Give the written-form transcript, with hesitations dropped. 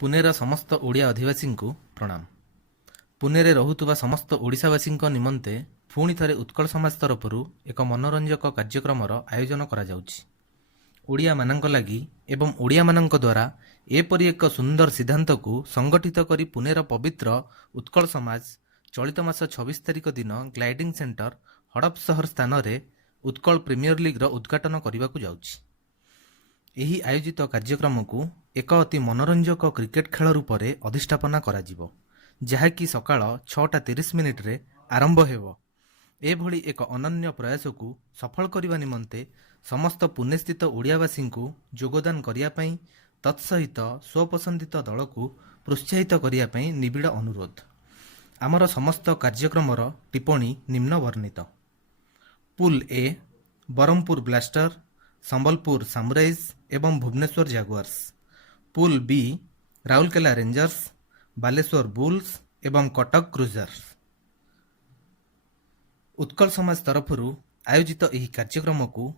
पुनेर समस्त ओडिया अधिवासी को प्रणाम। पुनेरे रहुतुवा समस्त ओडिशावासी निमंते पुणी थरे उत्कल समाज तरफ एक मनोरंजक कार्यक्रमर आयोजन करा जाउछि। ओडिया मानक लागि एवं ओडिया मानक द्वारा एपरि एक सुंदर सिद्धांत को संगठित करी पुनेर पवित्र उत्कल समाज चलित मास 26 तारिख दिन ग्लाइडिंग सेंटर हड़प सहर स्थान रे उत्कल प्रीमियर लीग उद्घाटन करने को जाउछि। एही आयोजित कार्यक्रम को एक अति मनोरंजक क्रिकेट खेल रूप में अधिष्ठापना करा जिवो, जहाँकि सकाळ 6:30 रे आरंभ हेबो। एभली एक अनन्य प्रयास को सफल करने निमंते समस्त पुणे स्थित ओडियावासी को योगदान करने तत्सहित स्वपसंदित दल को प्रोत्साहित करने निबिड़ अनुरोध। आमर समस्त कार्यक्रमर टिप्पणी निम्न वर्णित। Pool A Berhampur blaster, Sambalpur samurais एवं Bhubaneswar jaguars. Pool B Rourkela rangers, Baleshwar bulls एवं कटक क्रुजर्स। उत्कल समाज तरफ आयोजित यह कार्यक्रम को